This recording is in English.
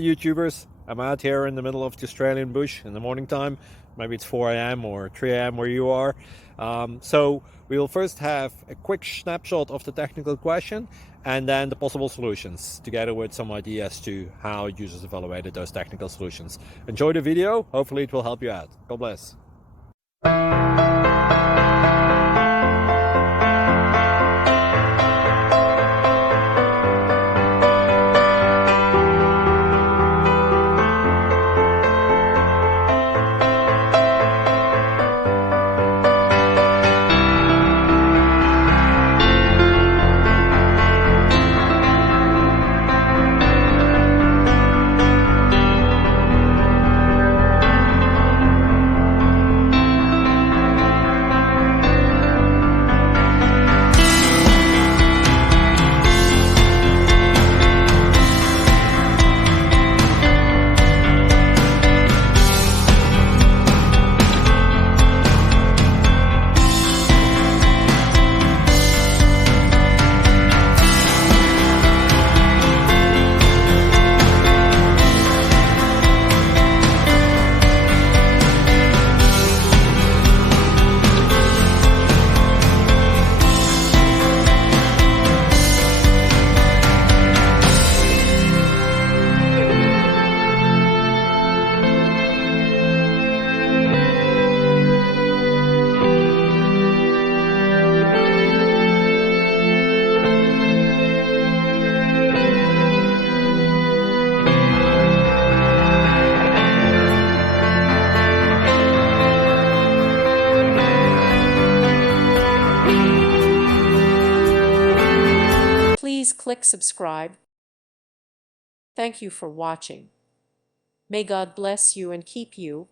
YouTubers. I'm out here in the middle of the Australian bush in the morning time. Maybe it's 4 a.m. or 3 a.m. where you are. So we will first have a quick snapshot of the technical question and then the possible solutions, together with some ideas to how users evaluated those technical solutions. Enjoy the video. Hopefully it will help you out. God bless. Please click subscribe. Thank you for watching. May God bless you and keep you.